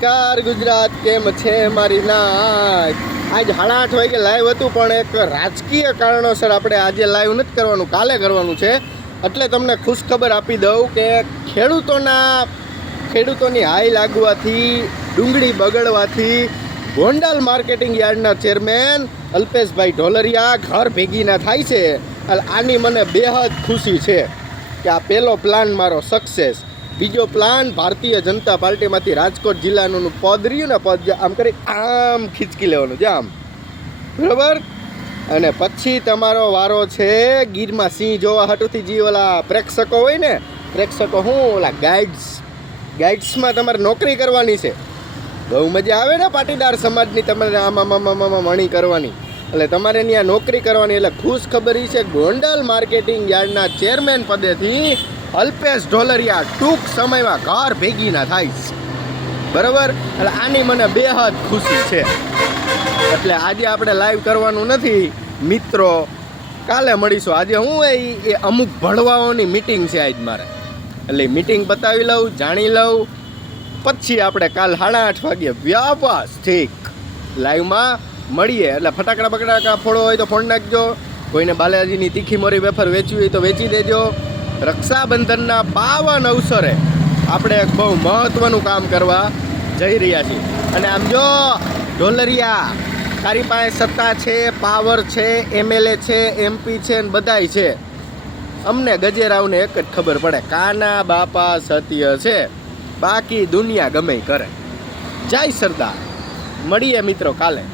નમસ્કાર ગુજરાત, કેમ છે મારી નાચ? આજ 8:30 વાગે લાઈવ હતું, પણ એક રાજકીય કારણોસર આપણે આજે લાઈવ નથી કરવાનું, કાલે કરવાનું છે. એટલે તમને ખુશખબર આપી દઉં કે ખેડૂતોની હાઈ લાગવાથી, ડુંગળી બગડવાથી ગોંડલ માર્કેટિંગ યાર્ડના ચેરમેન અલ્પેશભાઈ ઢોલરિયા ઘર ભેગીના થાય છે. આની મને બેહદ ખુશી છે કે આ પહેલો પ્લાન મારો સક્સેસ. બીજો પ્લાન, ભારતીય જનતા પાર્ટીમાંથી રાજકોટ જિલ્લાનું પદ રહ્યું ને, પદ આમ કરી આમ ખીચકી લેવાનું છે આમ, બરાબર. અને પછી તમારો વારો છે ગીરમાં સિંહ જોવા હાટુથી જે ઓલા પ્રેક્ષકો હોય ને, પ્રેક્ષકો હું ઓલા ગાઈડ્સમાં તમારે નોકરી કરવાની છે. બહુ મજા આવે ને પાટીદાર સમાજની, તમારે આમાં મણી કરવાની. એટલે તમારે ત્યાં નોકરી કરવાની. એટલે ખુશ ખબર એ છે, ગોંડલ માર્કેટિંગ યાર્ડના ચેરમેન પદેથી અલ્પેશ ઢોલરિયા ટૂંક સમયમાં ઘર ભેગીના થાય છે, બરાબર. એટલે આની મને બેહદ ખુશી છે. એટલે આજે આપણે લાઈવ કરવાનું નથી મિત્રો, કાલે મળીશું. આજે હું એ અમુક ભણવાઓની મિટિંગ છે આજ મારે, એટલે મિટિંગ બતાવી લઉં, જાણી લઉં, પછી આપણે કાલ 8:30 વાગે વ્યવસ્થિત લાઈવમાં મળીએ. એટલે ફટાકડા બકડાકા ફોડો હોય તો ફોડ નાખજો, કોઈને બાલાજીની તીખી મોરી વેફર વેચવી હોય તો વેચી દેજો. રક્ષાબંધનના પાવન અવસરે આપણે એક બહુ મહત્ત્વનું કામ કરવા જઈ રહ્યા છીએ. અને આમ જો ઢોલરિયા, તારી પાસે સત્તા છે, પાવર છે, MLA છે, MP છે ને બધાય છે. અમને ગજેરાવને એક જ ખબર પડે, કાના બાપા સત્ય છે, બાકી દુનિયા ગમે કરે. જય સરદાર. મળીએ મિત્રો કાલે.